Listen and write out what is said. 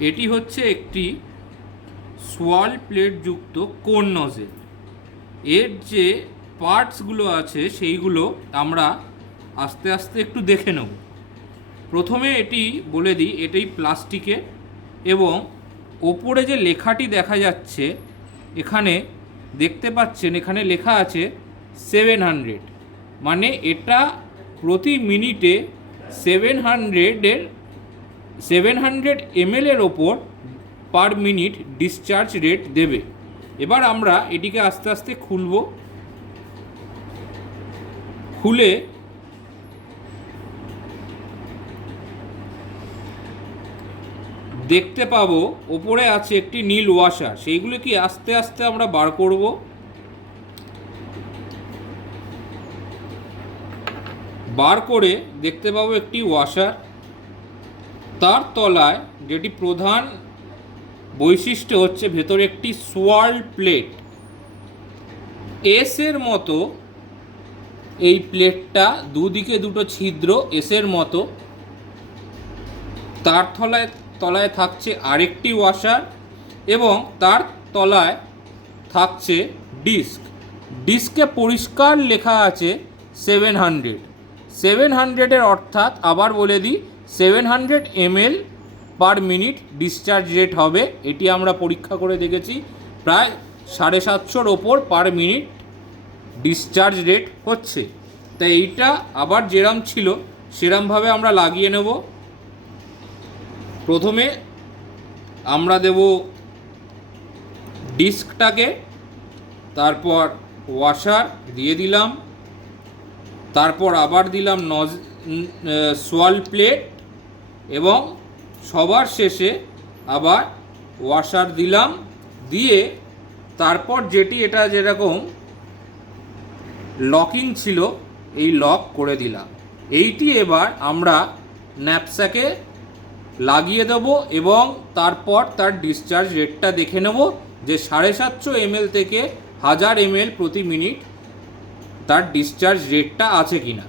এটি হচ্ছে একটি সোয়াল প্লেটযুক্ত কোন নজেল এর যে পার্টসগুলো আছে সেইগুলো আমরা আস্তে আস্তে একটু দেখে নেব। প্রথমে এটি বলে দিই, এটাই প্লাস্টিকের এবং ওপরে যে লেখাটি দেখা যাচ্ছে, এখানে দেখতে পাচ্ছেন, এখানে লেখা আছে সেভেন হান্ড্রেড। মানে এটা প্রতি মিনিটে সেভেন হান্ড্রেডের সেভেন হান্ড্রেড এম এমএলের ওপর পার মিনিট ডিসচার্জ রেট দেবে। এবার আমরা এটিকে আস্তে আস্তে খুলব। খুলে দেখতে পাবো ওপরে আছে একটি নীল ওয়াশার সেইগুলো কি আস্তে আস্তে আমরা বার করব? বার করে দেখতে পাবো একটি ওয়াশার তার তলায় যেটি প্রধান বৈশিষ্ট্য হচ্ছে ভেতরে একটি সোয়াল প্লেট। এসের মতো এই প্লেটটা দুদিকে দুটো ছিদ্র এসের মতো। তার তলায় তলায় থাকছে আরেকটি ওয়াশার এবং তার তলায় থাকছে ডিস্ক। ডিস্কে পরিষ্কার লেখা আছে সেভেন হান্ড্রেড। সেভেন হান্ড্রেডের অর্থাৎ আবার বলে দিই seven hundred ML per minute discharge rate হবে। এটি আমরা পরীক্ষা করে দেখেছি, প্রায় সাড়ে সাতশোর ওপর পার মিনিট ডিসচার্জ রেট হচ্ছে। তাই এইটা আবার যেরাম ছিল সেরমভাবে আমরা লাগিয়ে নেব। প্রথমে আমরা দেব ডিস্কটাকে তারপর ওয়াশার দিয়ে দিলাম। তারপর আবার দিলাম নজ সোয়াল প্লেট এবং সবার শেষে আবার ওয়াশার দিলাম। দিয়ে তারপর যেটি এটা যেরকম লকিং ছিল, এই লক করে দিলাম। এইটি এবার আমরা ন্যাপস্যাকে লাগিয়ে দেব এবং তারপর তার ডিসচার্জ রেটটা দেখে নেব যে সাড়ে সাতশো এমএল থেকে হাজার এমএল প্রতি মিনিট তার ডিসচার্জ রেটটা আছে কিনা?